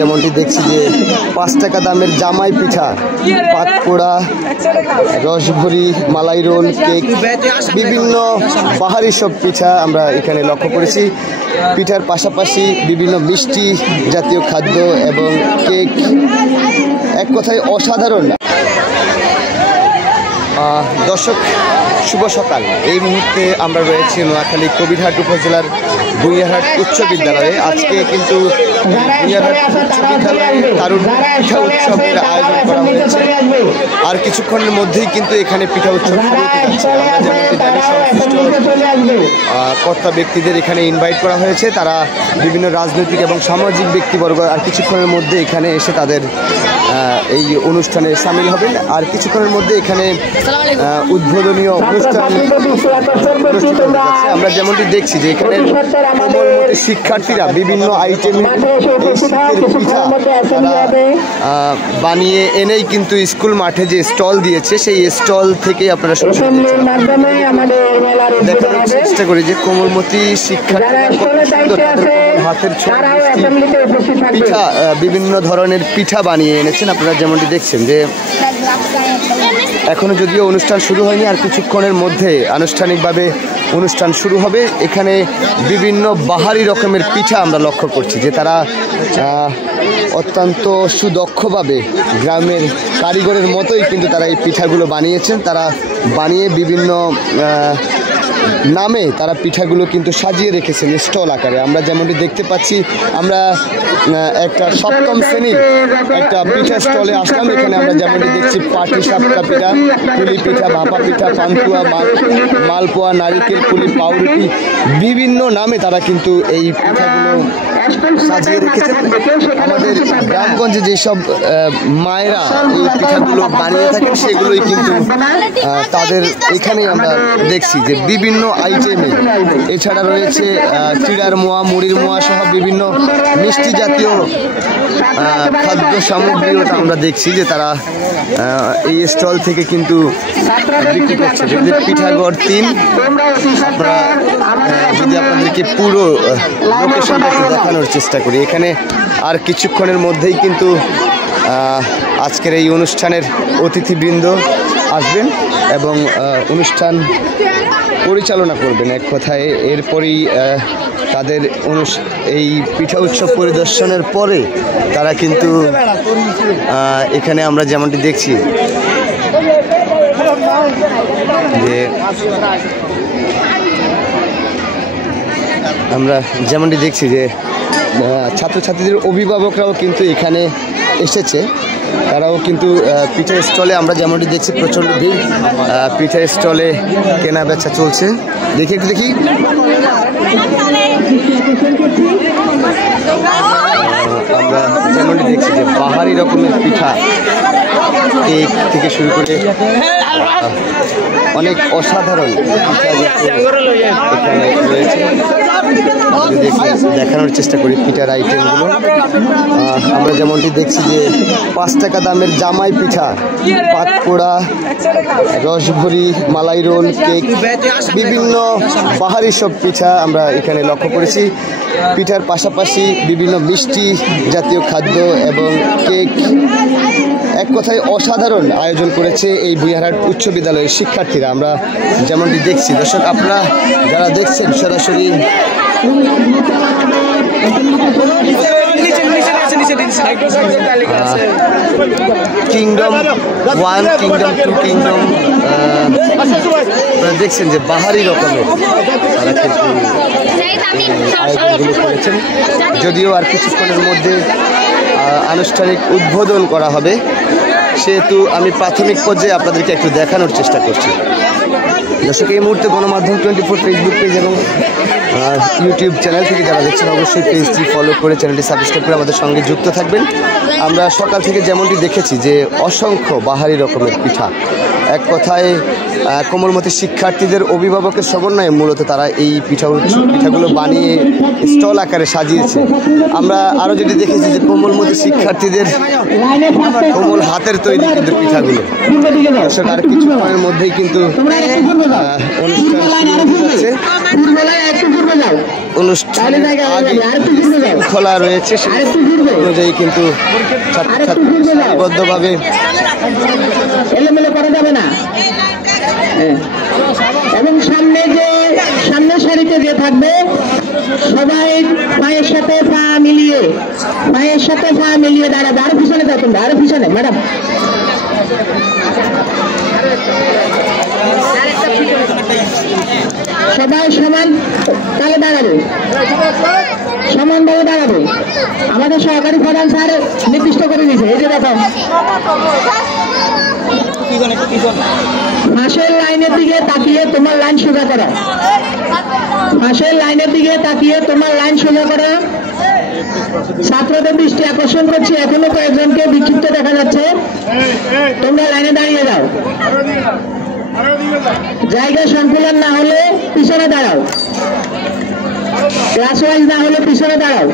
যেমনটি দেখছি যে 5 টাকা দামের জামাই পিঠা, পাতপোড়া, রসভরি, মালাই রোল, কেক, বিভিন্ন বাহারি সব পিঠা আমরা এখানে লক্ষ্য করেছি। পিঠার পাশাপাশি বিভিন্ন মিষ্টি জাতীয় খাদ্য এবং কেক, এক কথায় অসাধারণ। দর্শক শুভ সকাল। এই মুহূর্তে আমরা রয়েছি নোয়াখালী কবিরহাট উপজেলার ভূঁইয়ারহাট উচ্চ বিদ্যালয়ে। আজকে কিন্তু ভূঁইয়ারহাট উচ্চ বিদ্যালয়ে তারুণ পিঠা উৎসবের আয়োজন করা হয়েছে। আর কিছুক্ষণের মধ্যেই কিন্তু এখানে পিঠা উৎসব শুরু হতে যাচ্ছে। আমরা যেমনটি জানি কর্তা ব্যক্তিদের এখানে ইনভাইট করা হয়েছে। তারা বিভিন্ন রাজনৈতিক এবং সামাজিক ব্যক্তিবর্গ আর কিছুক্ষণের মধ্যে এখানে এসে তাদের এই অনুষ্ঠানে সামিল হবেন। আর কিছুক্ষণের মধ্যে এখানে উদ্বোধনীয় অনুষ্ঠান অনুষ্ঠিত হতে যাচ্ছে। আমরা যেমনটি দেখছি যে এখানে কোমলমতি শিক্ষার্থীরা বিভিন্ন আইটেম পিঠা তারা বানিয়ে এনেই কিন্তু স্কুল মাঠে যে স্টল দিয়েছে সেই স্টল থেকে আপনারা দেখানোর চেষ্টা করি যে কোমলমতি শিক্ষার্থীরা হাতের পিঠা বিভিন্ন ধরনের পিঠা বানিয়ে এনেছেন। আপনারা যেমনটি দেখছেন যে এখনো যদিও অনুষ্ঠান শুরু হয়নি, আর কিছুক্ষণের মধ্যে আনুষ্ঠানিকভাবে অনুষ্ঠান শুরু হবে। এখানে বিভিন্ন বাহারি রকমের পিঠা আমরা লক্ষ্য করছি যে তারা অত্যন্ত সুদক্ষভাবে গ্রামের কারিগরের মতোই কিন্তু তারা এই পিঠাগুলো বানিয়েছেন। তারা বানিয়ে বিভিন্ন নামে তারা পিঠাগুলো কিন্তু সাজিয়ে রেখেছেন স্টল আকারে। আমরা যেমনটি দেখতে পাচ্ছি, আমরা একটা সপ্তম শ্রেণীর একটা পিঠা স্টলে আসলাম। এখানে আমরা যেমনটি দেখছি পাটি সাপটা পিঠা, পুলি পিঠা, ভাপা পিঠা, পান্তুয়া, মালপোয়া, নারিকেল পুলি, পাউরুটি, বিভিন্ন নামে তারা কিন্তু এই পিঠাগুলো সাজিয়ে রেখেছেন। আমাদের গ্রামগঞ্জে যেসব মায়েরা এই পিঠাগুলো বানিয়ে থাকেন সেগুলোই কিন্তু তাদের এখানেই আমরা দেখছি যে বিভিন্ন আইটেমে। এছাড়া রয়েছে চিড়ার মোয়া, মুড়ির মোয়া সহ বিভিন্ন মিষ্টি জাতীয় খাদ্য সামগ্রীও আমরা দেখছি যে তারা এই স্টল থেকে কিন্তু বিক্রি করছে। যদি পিঠাগড় 3 আমরা যদি আপনাদেরকে পুরো লোকেশনটা একটু দেখানোর চেষ্টা করি। এখানে আর কিছুক্ষণের মধ্যেই কিন্তু আজকের এই অনুষ্ঠানের অতিথিবৃন্দ আসবেন এবং অনুষ্ঠান পরিচালনা করবেন। এক কথায় এরপরেই তাদের এই পিঠা উৎসব পরিদর্শনের পরে তারা কিন্তু এখানে আমরা যেমনটি দেখছি যে আমরা যেমনটি দেখছি যে ছাত্রছাত্রীদের অভিভাবকরাও কিন্তু এখানে এসেছে। তারাও কিন্তু পিঠা স্টলে আমরা যেমনটি দেখছি প্রচণ্ড ভিড়। পিঠা স্টলে কেনা বেচা চলছে। দেখি একটু দেখি। আমরা যেমনটি দেখছি যে বাহারি রকমের পিঠা, কেক থেকে শুরু করে অনেক অসাধারণ পিঠা এখানে রয়েছে। দেখানোর চেষ্টা করি পিঠার আইটেমগুলো। আমরা যেমনটি দেখছি যে 5 টাকা দামের জামাই পিঠা, পাতপোড়া, রসভরি, মালাই রোল, কেক, বিভিন্ন বাহারি সব পিঠা আমরা এখানে লক্ষ্য করেছি। পিঠার পাশাপাশি বিভিন্ন মিষ্টি জাতীয় খাদ্য এবং কেক, এক কথায় অসাধারণ আয়োজন করেছে এই ভূঁইয়ারহাট উচ্চ বিদ্যালয়ের শিক্ষার্থীরা। আমরা যেমনটি দেখছি দর্শক, আপনারা যারা দেখছেন সরাসরি কিংডম 1, কিংডম 2, কিংডম দেখছেন যে বাহারি রকমের তারা কিন্তু আয়োজনগুলো করেছেন। যদিও আর কিছুক্ষণের মধ্যে আনুষ্ঠানিক উদ্বোধন করা হবে, সেহেতু আমি প্রাথমিক পর্যায়ে আপনাদেরকে একটু দেখানোর চেষ্টা করছি। দর্শক, এই মুহূর্তে গণমাধ্যম 24 ফেসবুক পেজ এবং ইউটিউব চ্যানেল থেকে যারা দেখছেন অবশ্যই পেজটি ফলো করে চ্যানেলটি সাবস্ক্রাইব করে আমাদের সঙ্গে যুক্ত থাকবেন। আমরা সকাল থেকে যেমনটি দেখেছি যে অসংখ্য বাহারি রকমের পিঠা, এক কথায় কোমলমতি শিক্ষার্থীদের অভিভাবকের সমন্বয়ে মূলত তারা এই পিঠাগুলো বানিয়ে স্টল আকারে সাজিয়েছে। আমরা আরও যেটি দেখেছি যে কোমলমতি শিক্ষার্থীদের কোমল হাতের তৈরি কিন্তু পিঠাগুলো। দর্শক, আর কিছুক্ষণের মধ্যেই কিন্তু অনুষ্ঠান শুরু হতে যাচ্ছে। অনুষ্ঠান খোলা রয়েছে সেই অনুযায়ী কিন্তু ছাত্রছাত্রীবদ্ধভাবে এলোমেলো করা যাবে না। এবং সামনের সারিতে যে থাকবে সবাই পায়ের সাথে পা মিলিয়ে দাঁড়াবে। আরো পিছনে দাও তোমরা, আরো পিছনে ম্যাডাম। সবাই সমান তালে দাঁড়াবে, সমানভাবে দাঁড়াবে। আমাদের সহকারী প্রধান স্যার নির্দিষ্ট করে দিয়েছে। এই যে দেখো ফাঁসের লাইনের দিকে তাকিয়ে তোমার লাইন সোজা করা, ফাঁসের লাইনের দিকে তাকিয়ে তোমার লাইন সোজা করা। ছাত্রদের দৃষ্টি আকর্ষণ করছি, এখনো কয়েকজনকে বিক্ষিপ্ত দেখা যাচ্ছে। তোমরা লাইনে দাঁড়িয়ে যাও, জায়গা সংকুলন না হলে পিছনে দাঁড়াও, ক্লাস ওয়াইজ না হলে পিছনে দাঁড়াও।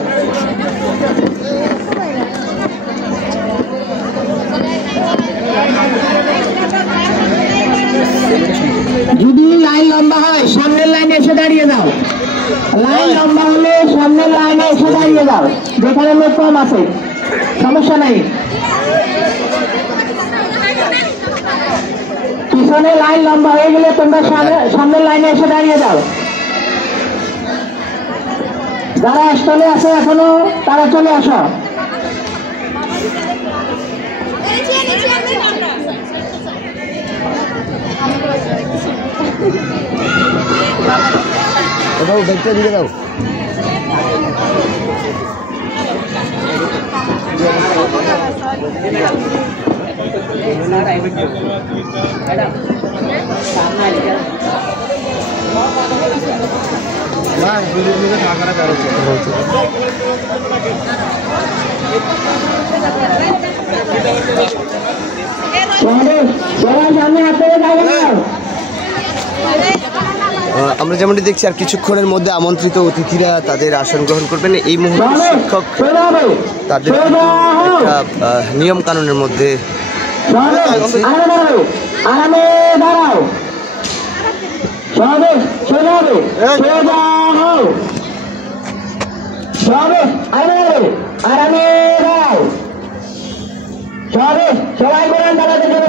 যদি লাইন লম্বা হয় সামনের লাইনে এসে দাঁড়িয়ে যাও, লাইন লম্বা হলে সামনের লাইনে এসে দাঁড়িয়ে যাও। যেখানে লোক কম আছে সমস্যা নাই, পিছনে লাইন লম্বা হয়ে গেলে তোমরা সামনের লাইনে এসে দাঁড়িয়ে যাও। যারা স্টলে আছে এখনো তারা চলে আসো। দিকে দাও। আমরা যেমনটি দেখছি আর কিছুক্ষণের মধ্যে আমন্ত্রিত অতিথিরা তাদের আসন গ্রহণ করবেন। এই মুহূর্তে শিক্ষক তাদের একটা নিয়ম কানুনের মধ্যে সবাই বলেন দাদাদের জন্য